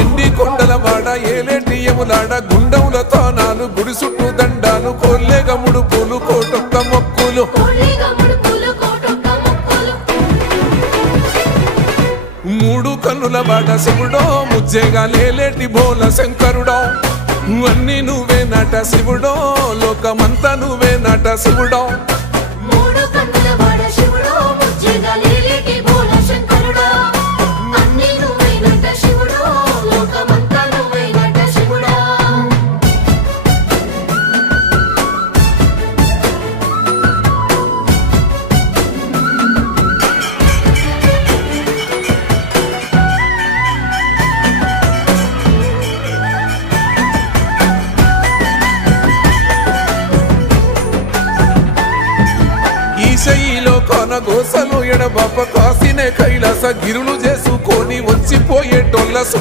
ఎండి కొండల వాడ ఏలేటియములాడ గుండముల తానాలు గుడి చుట్టూ దండాలు కోల్లేగ ముడుపులు కోటొక్క మొక్కులు మూడు కన్నుల బాట శివుడో ముజ్జేగా లేలేటి బోల శంకరుడో అన్ని నువ్వే నట శివుడో లోకమంతా నువ్వే నట శివుడో ఈశయిలో కొన గోసలు ఎడబాప కాసినే కైలాస గిరులు చేసుకొని వచ్చిపోయేటోళ్ళ